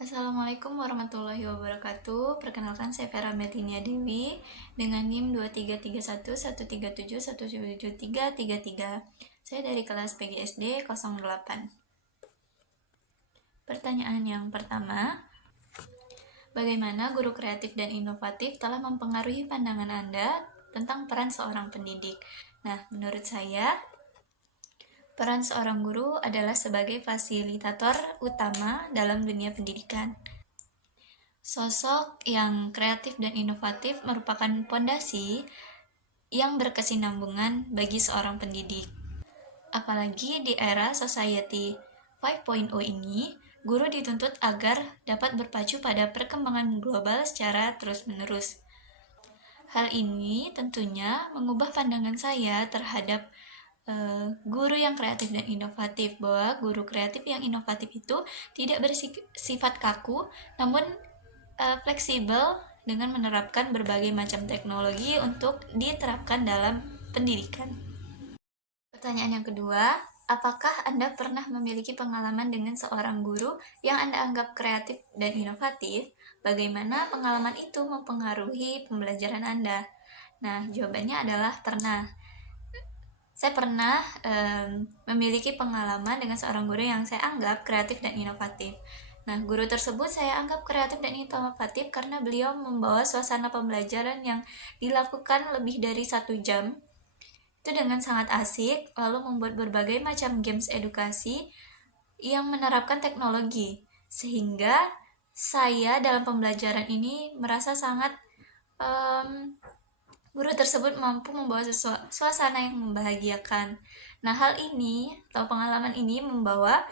Assalamualaikum warahmatullahi wabarakatuh. Perkenalkan saya Vera Metinia Dewi dengan NIM 233113717333. Saya dari kelas PGSD 08. Pertanyaan yang pertama, bagaimana guru kreatif dan inovatif telah mempengaruhi pandangan Anda tentang peran seorang pendidik? Nah, menurut saya, peran seorang guru adalah sebagai fasilitator utama dalam dunia pendidikan. Sosok yang kreatif dan inovatif merupakan pondasi yang berkesinambungan bagi seorang pendidik. Apalagi di era Society 5.0 ini, guru dituntut agar dapat berpacu pada perkembangan global secara terus-menerus. Hal ini tentunya mengubah pandangan saya terhadap guru yang kreatif dan inovatif, bahwa guru kreatif yang inovatif itu tidak bersifat kaku, namun fleksibel dengan menerapkan berbagai macam teknologi untuk diterapkan dalam pendidikan. Pertanyaan yang kedua, apakah Anda pernah memiliki pengalaman dengan seorang guru yang Anda anggap kreatif dan inovatif? Bagaimana pengalaman itu mempengaruhi pembelajaran Anda? Nah, jawabannya adalah pernah. Saya pernah memiliki pengalaman dengan seorang guru yang saya anggap kreatif dan inovatif. Nah, guru tersebut saya anggap kreatif dan inovatif karena beliau membawa suasana pembelajaran yang dilakukan lebih dari 1 jam. Itu dengan sangat asik, lalu membuat berbagai macam games edukasi yang menerapkan teknologi. Sehingga saya dalam pembelajaran ini merasa sangat guru tersebut mampu membawa suasana yang membahagiakan. Nah, hal ini atau pengalaman ini membawa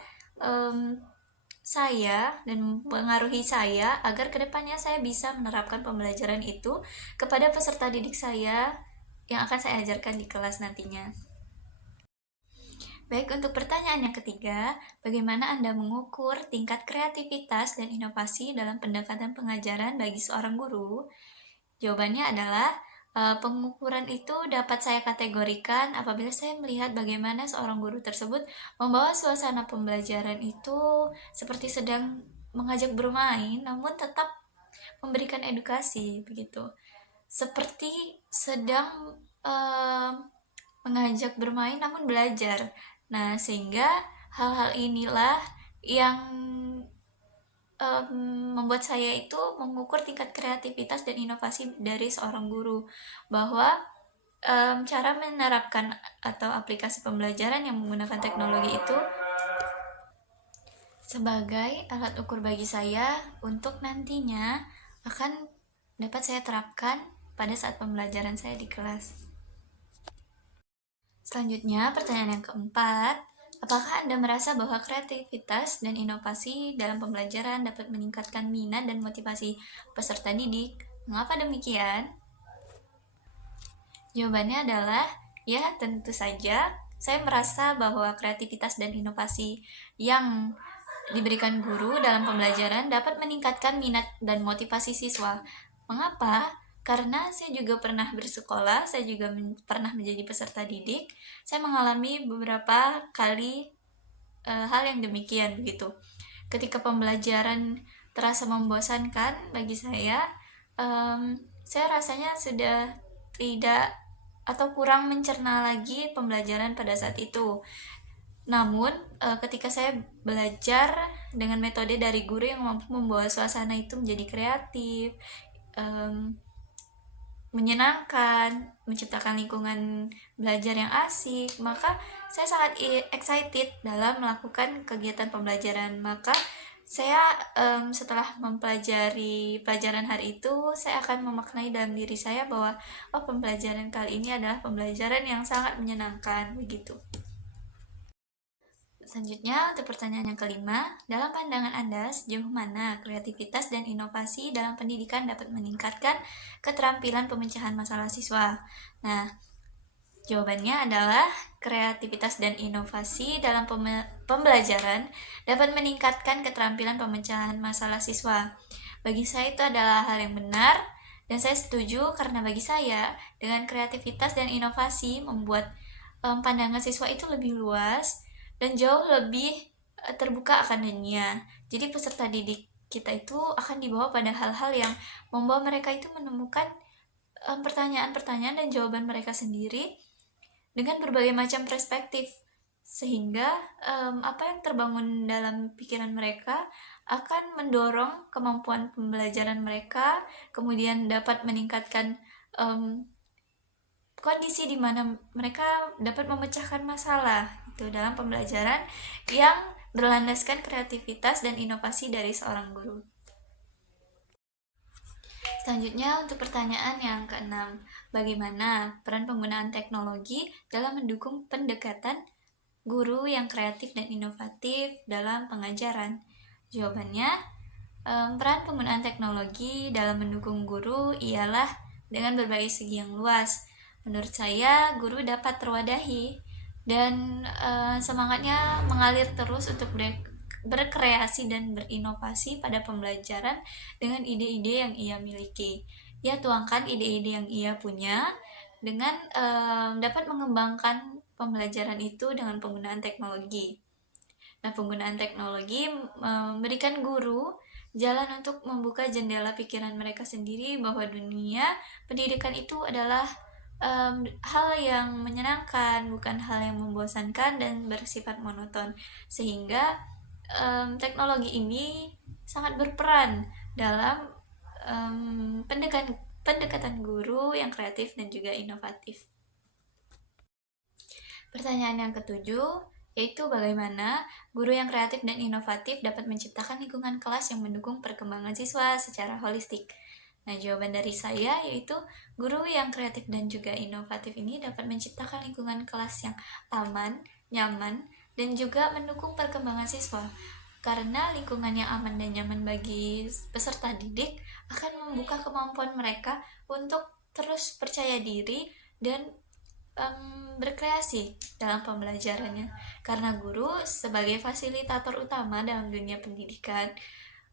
saya dan mempengaruhi saya agar kedepannya saya bisa menerapkan pembelajaran itu kepada peserta didik saya yang akan saya ajarkan di kelas nantinya. Baik, untuk pertanyaan yang ketiga, bagaimana Anda mengukur tingkat kreativitas dan inovasi dalam pendekatan pengajaran bagi seorang guru? Jawabannya adalah pengukuran itu dapat saya kategorikan apabila saya melihat bagaimana seorang guru tersebut membawa suasana pembelajaran itu seperti sedang mengajak bermain, namun tetap memberikan edukasi, begitu. Seperti sedang mengajak bermain namun belajar. Nah, sehingga hal-hal inilah yang membuat saya itu mengukur tingkat kreativitas dan inovasi dari seorang guru, bahwa cara menerapkan atau aplikasi pembelajaran yang menggunakan teknologi itu sebagai alat ukur bagi saya untuk nantinya akan dapat saya terapkan pada saat pembelajaran saya di kelas. Selanjutnya, pertanyaan yang keempat, apakah Anda merasa bahwa kreativitas dan inovasi dalam pembelajaran dapat meningkatkan minat dan motivasi peserta didik? Mengapa demikian? Jawabannya adalah, ya tentu saja. Saya merasa bahwa kreativitas dan inovasi yang diberikan guru dalam pembelajaran dapat meningkatkan minat dan motivasi siswa. Mengapa? Karena saya juga pernah bersekolah, saya juga pernah menjadi peserta didik. Saya mengalami beberapa kali hal yang demikian begitu. Ketika pembelajaran terasa membosankan bagi saya rasanya sudah tidak atau kurang mencerna lagi pembelajaran pada saat itu. Namun, ketika saya belajar dengan metode dari guru yang mampu membawa suasana itu menjadi kreatif, menyenangkan, menciptakan lingkungan belajar yang asik, maka saya sangat excited dalam melakukan kegiatan pembelajaran. Maka saya setelah mempelajari pelajaran hari itu, saya akan memaknai dalam diri saya bahwa pembelajaran kali ini adalah pembelajaran yang sangat menyenangkan, begitu. Selanjutnya, untuk pertanyaan yang kelima, dalam pandangan Anda, sejauh mana kreativitas dan inovasi dalam pendidikan dapat meningkatkan keterampilan pemecahan masalah siswa? Nah, jawabannya adalah kreativitas dan inovasi dalam pembelajaran dapat meningkatkan keterampilan pemecahan masalah siswa. Bagi saya itu adalah hal yang benar, dan saya setuju karena bagi saya, dengan kreativitas dan inovasi membuat pandangan siswa itu lebih luas dan jauh lebih terbuka akan dunia. Jadi peserta didik kita itu akan dibawa pada hal-hal yang membawa mereka itu menemukan pertanyaan-pertanyaan dan jawaban mereka sendiri dengan berbagai macam perspektif, sehingga apa yang terbangun dalam pikiran mereka akan mendorong kemampuan pembelajaran mereka, kemudian dapat meningkatkan kondisi di mana mereka dapat memecahkan masalah itu dalam pembelajaran yang berlandaskan kreativitas dan inovasi dari seorang guru. Selanjutnya untuk pertanyaan yang keenam, bagaimana peran penggunaan teknologi dalam mendukung pendekatan guru yang kreatif dan inovatif dalam pengajaran? Jawabannya, peran penggunaan teknologi dalam mendukung guru ialah dengan berbagai segi yang luas. Menurut saya, guru dapat terwadahi dan semangatnya mengalir terus untuk berkreasi dan berinovasi pada pembelajaran dengan ide-ide yang ia miliki. Ia tuangkan ide-ide yang ia punya dengan dapat mengembangkan pembelajaran itu dengan penggunaan teknologi. Nah, penggunaan teknologi memberikan guru jalan untuk membuka jendela pikiran mereka sendiri bahwa dunia pendidikan itu adalah hal yang menyenangkan, bukan hal yang membosankan dan bersifat monoton, sehingga teknologi ini sangat berperan dalam pendekatan guru yang kreatif dan juga inovatif. Pertanyaan yang ketujuh, yaitu bagaimana guru yang kreatif dan inovatif dapat menciptakan lingkungan kelas yang mendukung perkembangan siswa secara holistik. Nah, jawaban dari saya yaitu guru yang kreatif dan juga inovatif ini dapat menciptakan lingkungan kelas yang aman, nyaman, dan juga mendukung perkembangan siswa. Karena lingkungan yang aman dan nyaman bagi peserta didik akan membuka kemampuan mereka untuk terus percaya diri dan berkreasi dalam pembelajarannya. Karena guru sebagai fasilitator utama dalam dunia pendidikan,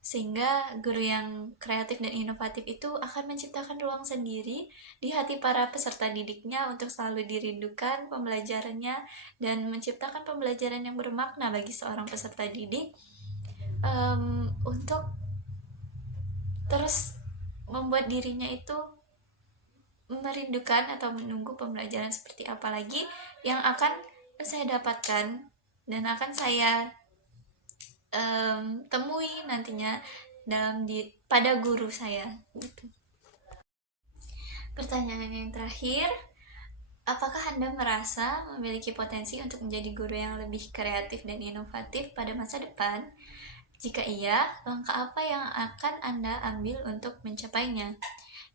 sehingga guru yang kreatif dan inovatif itu akan menciptakan ruang sendiri di hati para peserta didiknya untuk selalu dirindukan pembelajarannya dan menciptakan pembelajaran yang bermakna bagi seorang peserta didik, untuk terus membuat dirinya itu merindukan atau menunggu pembelajaran seperti apa lagi yang akan saya dapatkan dan akan saya temui nantinya pada guru saya gitu. Pertanyaan yang terakhir, apakah Anda merasa memiliki potensi untuk menjadi guru yang lebih kreatif dan inovatif pada masa depan? Jika iya, langkah apa yang akan Anda ambil untuk mencapainya?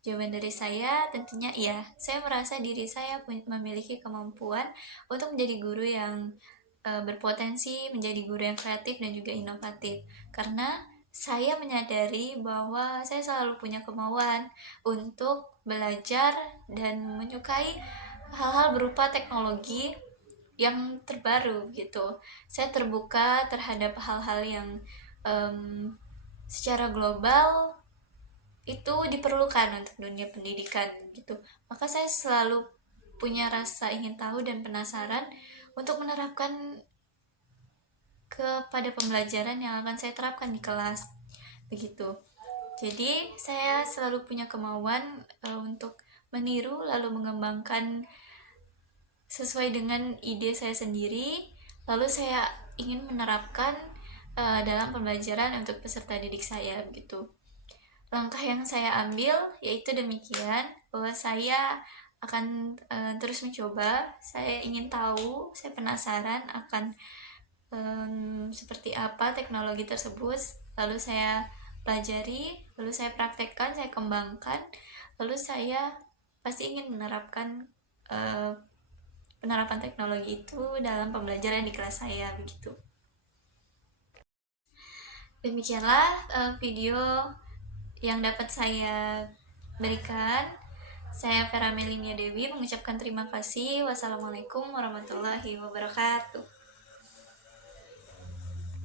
Jawaban dari saya tentunya iya. Saya merasa diri saya memiliki kemampuan untuk menjadi guru yang berpotensi menjadi guru yang kreatif dan juga inovatif. Karena saya menyadari bahwa saya selalu punya kemauan untuk belajar dan menyukai hal-hal berupa teknologi yang terbaru gitu. Saya terbuka terhadap hal-hal yang secara global itu diperlukan untuk dunia pendidikan gitu. Maka saya selalu punya rasa ingin tahu dan penasaran untuk menerapkan kepada pembelajaran yang akan saya terapkan di kelas begitu. Jadi saya selalu punya kemauan untuk meniru lalu mengembangkan sesuai dengan ide saya sendiri, lalu saya ingin menerapkan dalam pembelajaran untuk peserta didik saya begitu. Langkah yang saya ambil yaitu demikian, bahwa saya akan terus mencoba. Saya ingin tahu, saya penasaran akan seperti apa teknologi tersebut, lalu saya pelajari, lalu saya praktekkan, saya kembangkan, lalu saya pasti ingin menerapkan penerapan teknologi itu dalam pembelajaran di kelas saya begitu. Demikianlah video yang dapat saya berikan. Saya Vera Melinia Dewi mengucapkan terima kasih. Wassalamualaikum warahmatullahi wabarakatuh.